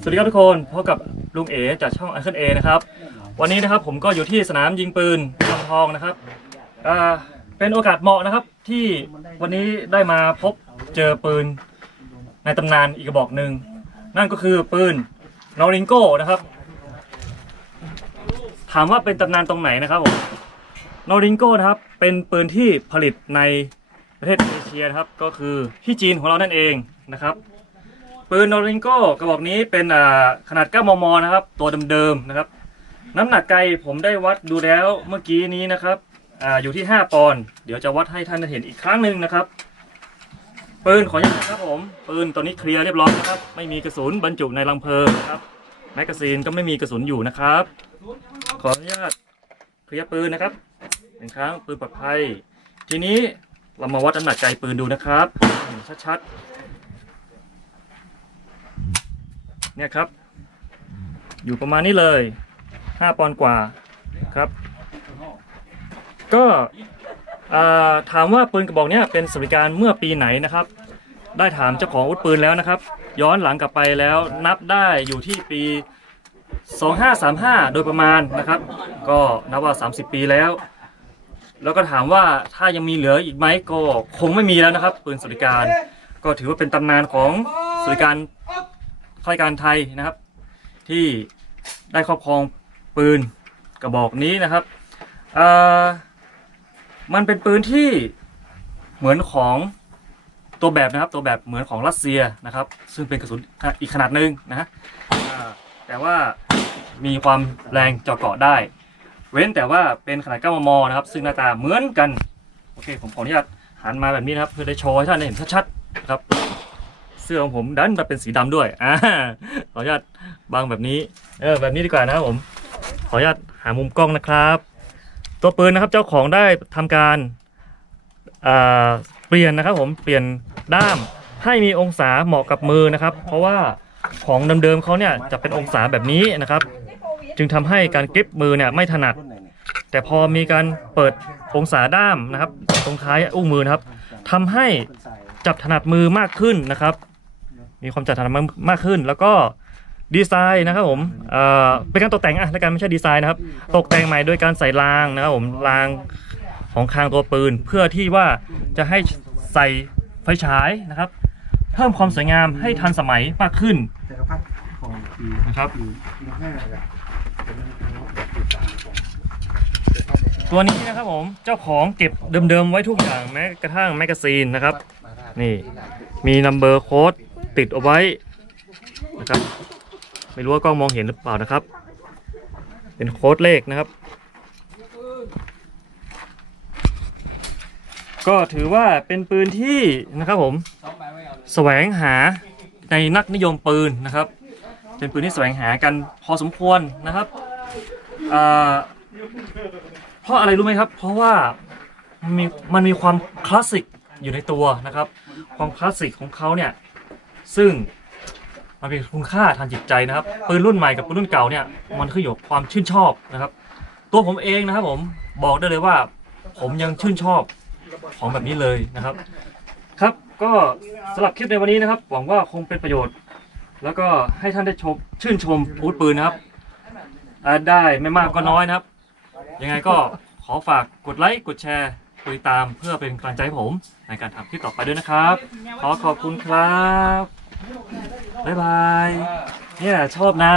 สวัสดีครับทุกคนพบกับลุงเอจากช่องไอคอนเอนะครับ วันนี้นะครับผมก็อยู่ที่สนามยิงปืนลำทองนะครับอ่าเป็นโอกาสเหมาะนะครับที่วันนี้ได้มาพบเจอปืนในตำนานอีกกระบอกหนึ่งนั่นก็คือปืนนอริงโก้นะครับ ถามว่าเป็นตำนานตรงไหนนะครับผมนอริงโก้นะครับเป็นปืนที่ผลิตในประเทศเอเชียครับก็คือที่จีนของเรานั่นเองนะครับ ปืนนอริงโก้กระบอกนี้เป็นขนาด 9 มม นะครับ ตัวเดิมๆนะครับ น้ำหนักไกลผมได้วัดดูแล้วเมื่อกี้นี้นะครับออยู่ที่ 5 ปอนด์เดี๋ยวจะวัดให้ท่านเห็นอีกครั้งหนึ่งนะครับ ปืนขออนุญาตครับผมปืนตัวนี้เคลียร์เรียบร้อยนะครับ ไม่มีกระสุนบรรจุในลังเพลิงนะครับแมกกาซีนก็ไม่มีกระสุนอยู่นะครับ ขออนุญาตเคลียร์ปืนนะครับหนึ่งครั้งปืนปลอดภัย ทีนี้เรามาวัดน้ำหนักไกลปืนดูนะครับชัดๆ เนี่ยครับ อยู่ประมาณนี้เลย 5 ปอนด์กว่าครับ ก็ถามว่าปืนกระบอกนี้เป็นสวัสดิการเมื่อปีไหนนะครับ ได้ถามเจ้าของอาวุธปืนแล้วนะครับ ย้อนหลังกลับไปแล้วนับได้อยู่ที่ปี 2535 โดยประมาณนะครับ ก็นับว่า 30 ปีแล้ว แล้วก็ถามว่าถ้ายังมีเหลืออีกไหมก็คงไม่มีแล้วนะครับ ปืนสวัสดิการ ก็ถือว่าเป็นตำนานของสวัสดิการ ข้าราชการไทยนะครับ ที่ได้ครอบครองปืนกระบอกนี้นะครับมันเป็นปืนที่เหมือนของตัวแบบนะครับ ตัวแบบเหมือนของรัสเซียนะครับ ซึ่งเป็นกระสุนอีกขนาดหนึ่งนะฮะแต่ว่ามีความแรงเจาะเกาะได้ เว้นแต่ว่าเป็นขนาด 9 มม นะครับ ซึ่งหน้าตาเหมือนกัน โอเค ผมขออนุญาตหันมาแบบนี้นะครับ เพื่อได้โชว์ให้ท่านได้เห็นชัดๆนะครับ เสื้อของผมดันมาเป็นสีดำด้วยอ่าขออนุญาตบางแบบนี้ เออแบบนี้ดีกว่านะครับผม ขออนุญาตหามุมกล้องนะครับ ตัวปืนนะครับเจ้าของได้ทำการเปลี่ยนนะครับผมเปลี่ยนด้ามให้มีองศาเหมาะกับมือนะครับ เพราะว่าของเดิมๆเขาเนี่ยจะเป็นองศาแบบนี้นะครับ จึงทำให้การกริปมือเนี่ยไม่ถนัด แต่พอมีการเปิดองศาด้ามนะครับ ตรงท้ายอุ้งมือนะครับทำให้จับถนัดมือมากขึ้นนะครับ มีความจับถนัดมากมากขึ้น แล้วก็ดีไซน์นะครับผมเอ่อเป็นการตกแต่งอะแล้วกันไม่ใช่ดีไซน์นะครับ ตกแต่งใหม่โดยการใส่รางนะครับผมรางของคางตัวปืน เพื่อที่ว่าจะให้ใส่ไฟฉายนะครับ เพิ่มความสวยงามให้ทันสมัยมากขึ้นจักรพรรดิของปีนะครับปีปีห้าอะเป็นปีสามของตัวนี้นะครับผมเจ้าของเก็บเดิมๆไว้ทุกอย่างแม้กระทั่งแมกกาซีนนะครับ นี่มีนัมเบอร์โค้ด ติดเอาไว้นะครับ ไม่รู้ว่ากล้องมองเห็นหรือเปล่านะครับ เป็นโค้ดเลขนะครับ ก็ถือว่าเป็นปืนที่นะครับผมแสวงหาในนักนิยมปืนนะครับ เป็นปืนที่แสวงหากันพอสมควรนะครับเพราะอะไรรู้ไหมครับ เพราะว่ามันมีมันมีความคลาสสิกอยู่ในตัวนะครับ ความคลาสสิกของเขาเนี่ย ซึ่งมันเป็นคุณค่าทางจิตใจนะครับปืนรุ่นใหม่กับปืนรุ่นเก่าเนี่ยมันขึ้นอยู่กับความชื่นชอบนะครับ ตัวผมเองนะครับผมบอกได้เลยว่า ผมยังชื่นชอบของแบบนี้เลยนะครับ ครับก็สำหรับคลิปในวันนี้นะครับ หวังว่าคงเป็นประโยชน์ แล้วก็ให้ท่านได้ชมชื่นชมอาวุธปืนนะครับได้ไม่มากก็น้อยนะครับ ยังไงก็ขอฝากกดไลค์กดแชร์กดติดตามเพื่อเป็นกำลังใจให้ผมในการทำคลิปต่อไปด้วยนะครับ ขอขอบคุณครับ บ๊ายบาย เนี่ยชอบนะ